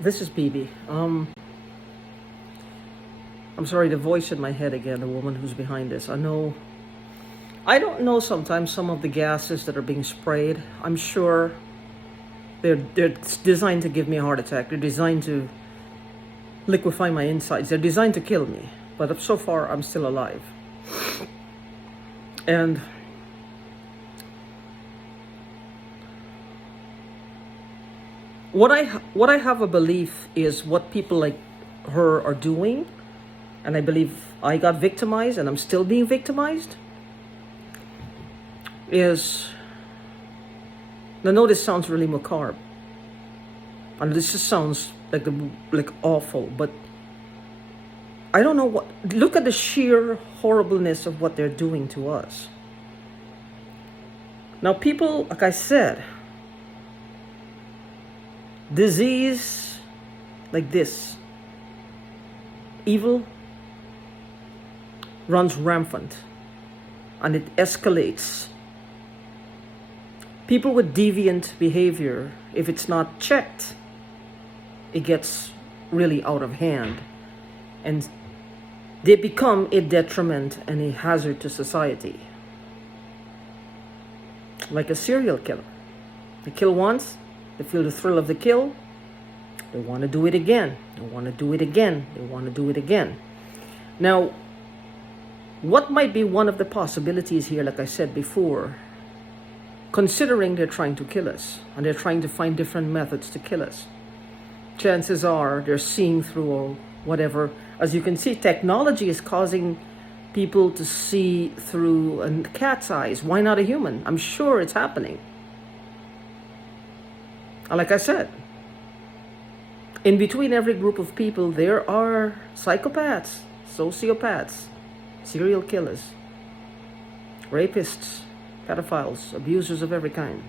This is BB. I'm sorry, the voice in my head again, the woman who's behind this. I don't know sometimes some of the gases that are being sprayed. I'm sure they're designed to give me a heart attack. They're designed to liquefy my insides. They're designed to kill me. But so far, I'm still alive. And what I have a belief is what people like her are doing, and I believe I got victimized and I'm still being victimized, is, I know this sounds really macabre, and this just sounds like awful, but I don't know what, look at the sheer horribleness of what they're doing to us. Now people, like I said, disease like this, evil runs rampant and it escalates. People with deviant behavior, if it's not checked, it gets really out of hand and they become a detriment and a hazard to society. Like a serial killer. They kill once, they feel the thrill of the kill, they want to do it again, they want to do it again, they want to do it again. Now, what might be one of the possibilities here, like I said before, considering they're trying to kill us and they're trying to find different methods to kill us, chances are they're seeing through or whatever. As you can see, technology is causing people to see through a cat's eyes. Why not a human? I'm sure it's happening. And like I said, in between every group of people, there are psychopaths, sociopaths, serial killers, rapists, pedophiles, abusers of every kind.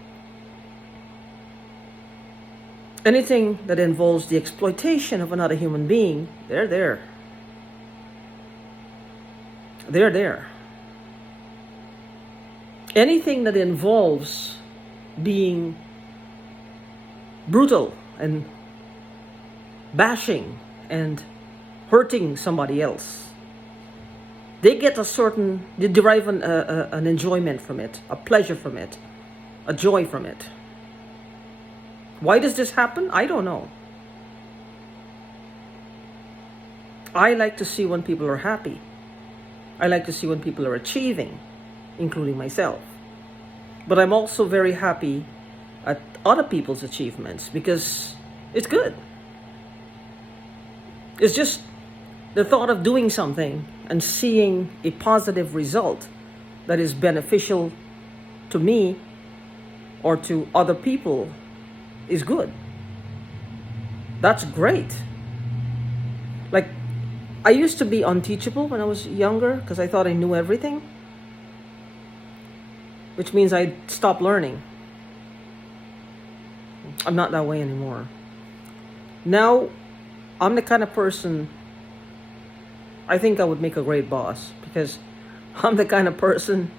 Anything that involves the exploitation of another human being, they're there. They're there. Anything that involves being brutal and bashing and hurting somebody else, they derive an enjoyment from it, a pleasure from it, a joy from it. Why does this happen? I don't know. I like to see when people are happy. I like to see when people are achieving, including myself. But I'm also very happy at other people's achievements because it's good. It's just the thought of doing something and seeing a positive result that is beneficial to me or to other people is good. That's great. Like, I used to be unteachable when I was younger because I thought I knew everything, which means I stopped learning. I'm not that way anymore. Now, I'm the kind of person, I think I would make a great boss because I'm the kind of person,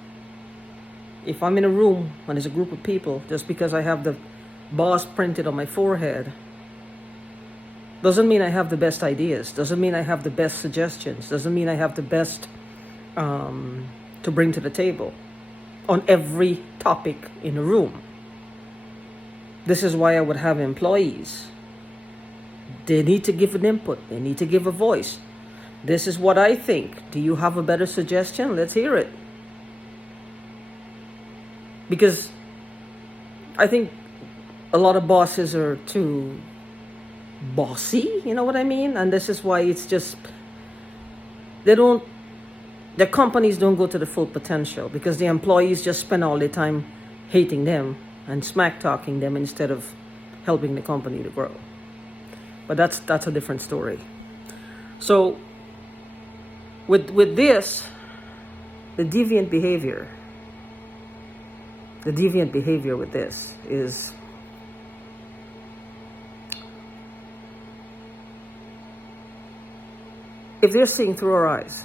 if I'm in a room when there's a group of people, just because I have the boss printed on my forehead, doesn't mean I have the best ideas, doesn't mean I have the best suggestions, doesn't mean I have the best to bring to the table on every topic in the room. This is why I would have employees. They need to give an input, they need to give a voice. This is what I think. Do you have a better suggestion? Let's hear it. Because I think a lot of bosses are too bossy, you know what I mean? And this is why it's just, their companies don't go to the full potential because the employees just spend all their time hating them and smack talking them instead of helping the company to grow. But that's a different story. So with this, the deviant behavior with this is, if they're seeing through our eyes,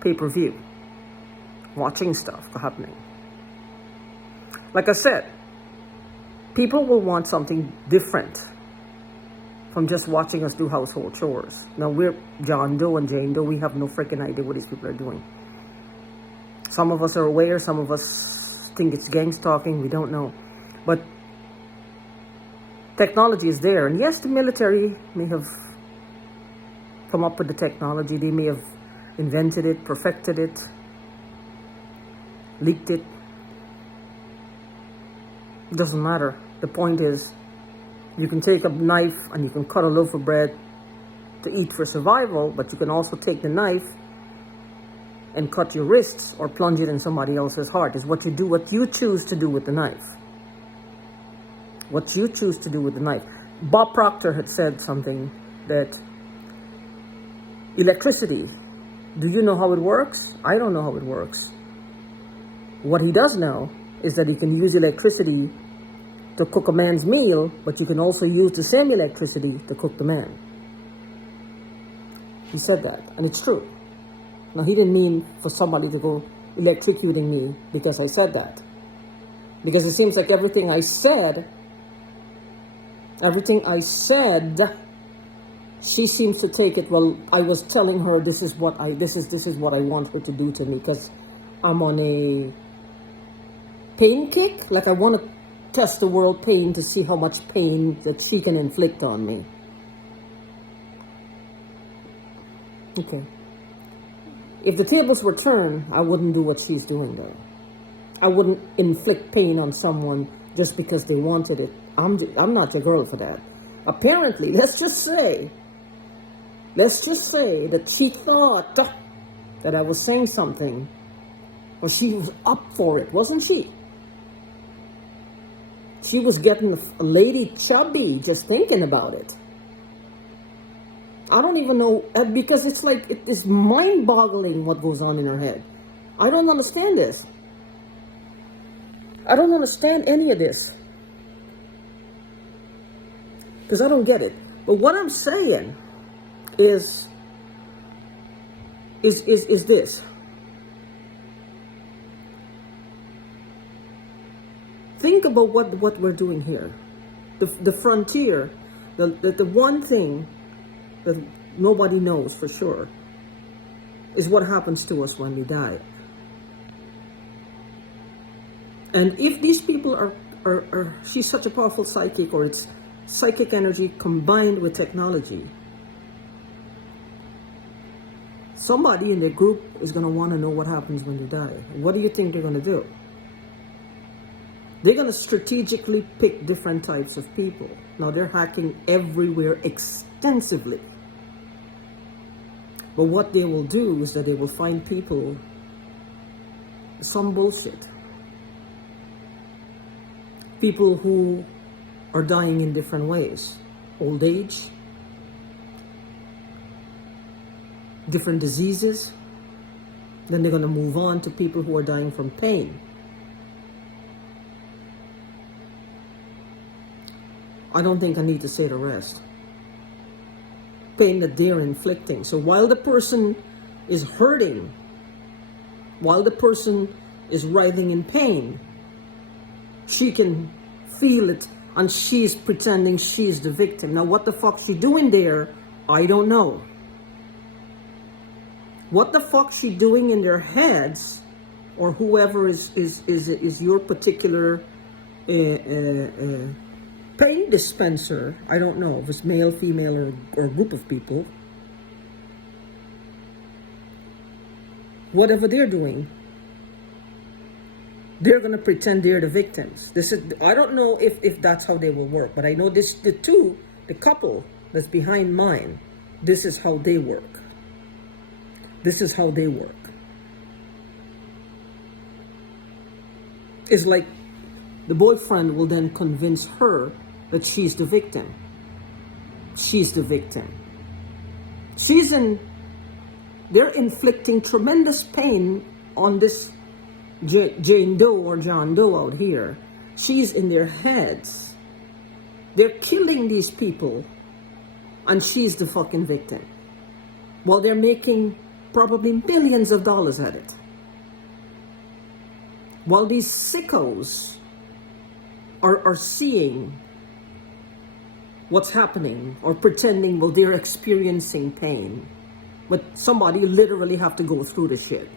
pay-per-view, watching stuff happening. Like I said, people will want something different. from just watching us do household chores. Now we're John Doe and Jane Doe. We have no freaking idea what these people are doing. Some of us are aware. Some of us think it's gang stalking. We don't know. But technology is there. And yes, the military may have come up with the technology. They may have invented it, perfected it, leaked it. It doesn't matter. The point is, you can take a knife and you can cut a loaf of bread to eat for survival, but you can also take the knife and cut your wrists or plunge it in somebody else's heart. Is what you do, what you choose to do with the knife. What you choose to do with the knife. Bob Proctor had said something that electricity, do you know how it works? I don't know how it works. What he does know is that he can use electricity to cook a man's meal, but you can also use the same electricity to cook the man. He said that, and it's true. Now, he didn't mean for somebody to go electrocuting me because I said that. Because it seems like everything I said, she seems to take it, well, I was telling her this is what I want her to do to me because I'm on a pain kick. Like I want to test the world pain to see how much pain that she can inflict on me. Okay. If the tables were turned, I wouldn't do what she's doing though. I wouldn't inflict pain on someone just because they wanted it. I'm not your girl for that. Apparently, let's just say that she thought that I was saying something, or she was up for it, wasn't she? She was getting a lady chubby just thinking about it. I don't even know, because it's like, it is mind-boggling what goes on in her head. I don't understand this. I don't understand any of this. Because I don't get it. But what I'm saying is this. Think about what we're doing here. The frontier, the one thing that nobody knows for sure is what happens to us when we die. And if these people are she's such a powerful psychic, or it's psychic energy combined with technology, somebody in their group is going to want to know what happens when you die. What do you think they're going to do? They're going to strategically pick different types of people. Now, they're hacking everywhere extensively. But what they will do is that they will find people, some bullshit. People who are dying in different ways. Old age, different diseases. Then they're going to move on to people who are dying from pain. I don't think I need to say the rest. Pain that they're inflicting. So while the person is hurting, while the person is writhing in pain, she can feel it, and she's pretending she's the victim. Now, what the fuck she doing there, I don't know. What the fuck she doing in their heads, or whoever is your particular pain dispenser, I don't know if it's male, female, or a group of people. Whatever they're doing, they're going to pretend they're the victims. I don't know if that's how they will work, but I know the couple that's behind mine, this is how they work. This is how they work. It's like the boyfriend will then convince her that she's the victim. She's the victim. They're inflicting tremendous pain on this Jane Doe or John Doe out here. She's in their heads. They're killing these people, and she's the fucking victim. While they're making probably millions of dollars at it. While these sickos are seeing what's happening or pretending, well, they're experiencing pain. But somebody literally have to go through the shit.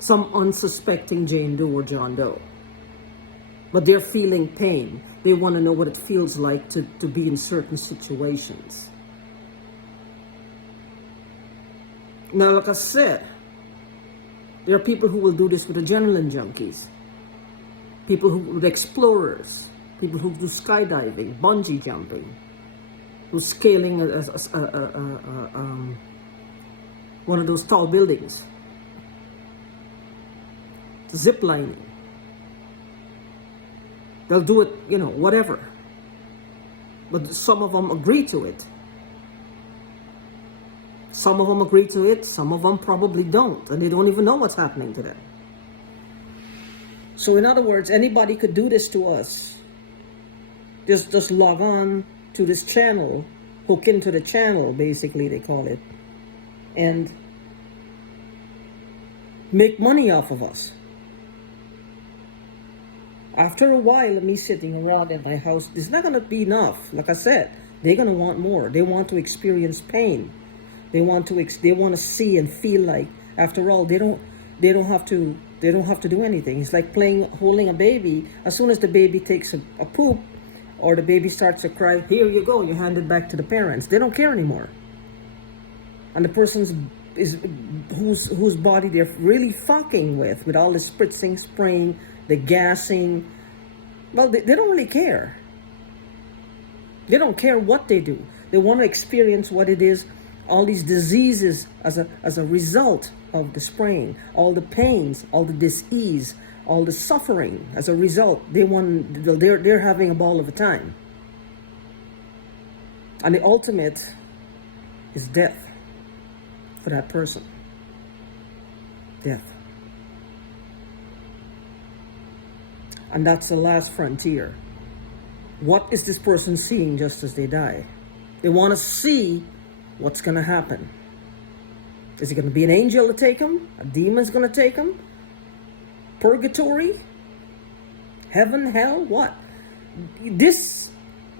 Some unsuspecting Jane Doe or John Doe. But they're feeling pain. They want to know what it feels like to be in certain situations. Now, like I said, there are people who will do this with adrenaline junkies. People with explorers. People who do skydiving, bungee jumping. Who's scaling one of those tall buildings. Zip lining. They'll do it, whatever. But some of them agree to it. Some of them agree to it, some of them probably don't, and they don't even know what's happening to them. So in other words, anybody could do this to us. Just log on to this channel, hook into the channel, basically they call it, and make money off of us. After a while of me sitting around in my house, it's not going to be enough. Like I said, they're going to want more. They want to experience pain. They want to see and feel like, after all, they don't have to do anything. It's like holding a baby. As soon as the baby takes a poop or the baby starts to cry, here you go, you hand it back to the parents. They don't care anymore. And the person's whose body they're really fucking with all the spritzing, spraying, the gassing, well, they don't really care. They don't care what they do. They want to experience what it is, all these diseases as a result of the spraying, all the pains, all the dis-ease, all the suffering as a result. They're having a ball of a time. And the ultimate is death for that person. Death. And that's the last frontier. What is this person seeing just as they die? They want to see what's going to happen. Is it going to be an angel to take them? A demon's going to take them? Purgatory? Heaven, hell, what? This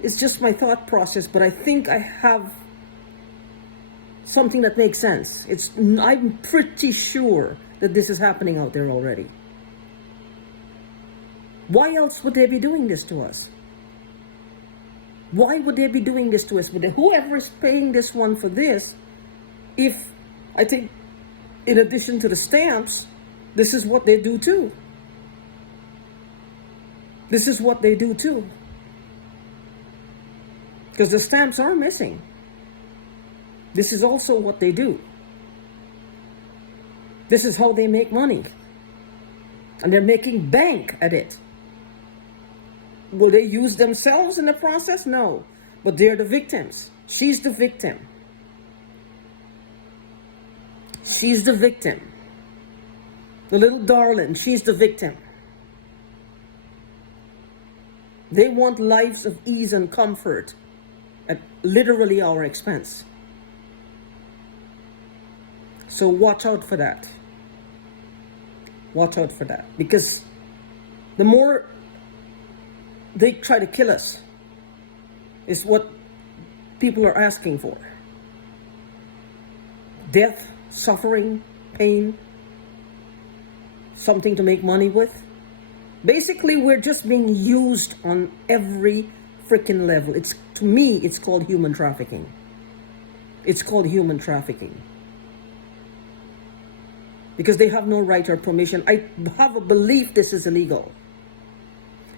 is just my thought process, but I think I have something that makes sense. I'm pretty sure that this is happening out there already. Why else would they be doing this to us? Why would they be doing this to us? Whoever is paying this one for this, if I think in addition to the stamps, this is what they do too. This is what they do too. Because the stamps are missing. This is also what they do. This is how they make money. And they're making bank at it. Will they use themselves in the process? No. But they're the victims. She's the victim. She's the victim. The little darling, she's the victim. They want lives of ease and comfort at literally our expense. So watch out for that. Watch out for that. Because the more they try to kill us is what people are asking for. Death, suffering, pain, something to make money with. Basically, we're just being used on every freaking level. To me, it's called human trafficking. It's called human trafficking. Because they have no right or permission. I have a belief this is illegal.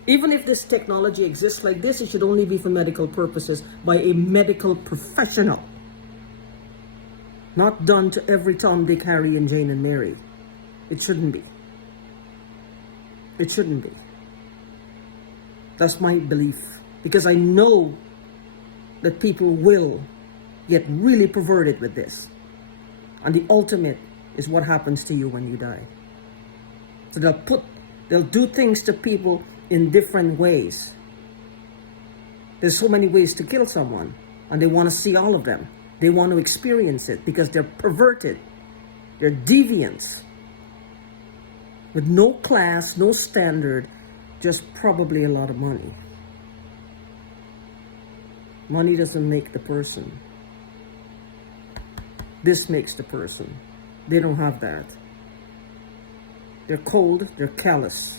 Even if this technology exists like this, it should only be for medical purposes by a medical professional. Not done to every Tom, Dick, Harry, and Jane and Mary. It shouldn't be. It shouldn't be. That's my belief. Because I know that people will get really perverted with this. And the ultimate is what happens to you when you die. So they'll do things to people in different ways. There's so many ways to kill someone, and they want to see all of them. They want to experience it because they're perverted. They're deviants. With no class, no standard, just probably a lot of money. Money doesn't make the person. This makes the person. They don't have that. They're cold, they're callous.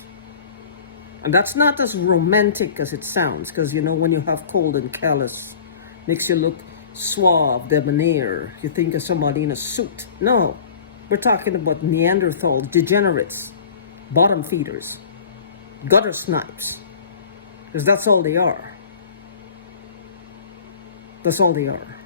And that's not as romantic as it sounds, because you know, when you have cold and callous, makes you look suave, debonair. You think of somebody in a suit. No, we're talking about Neanderthal degenerates, bottom feeders, gutter snipes, because that's all they are. That's all they are.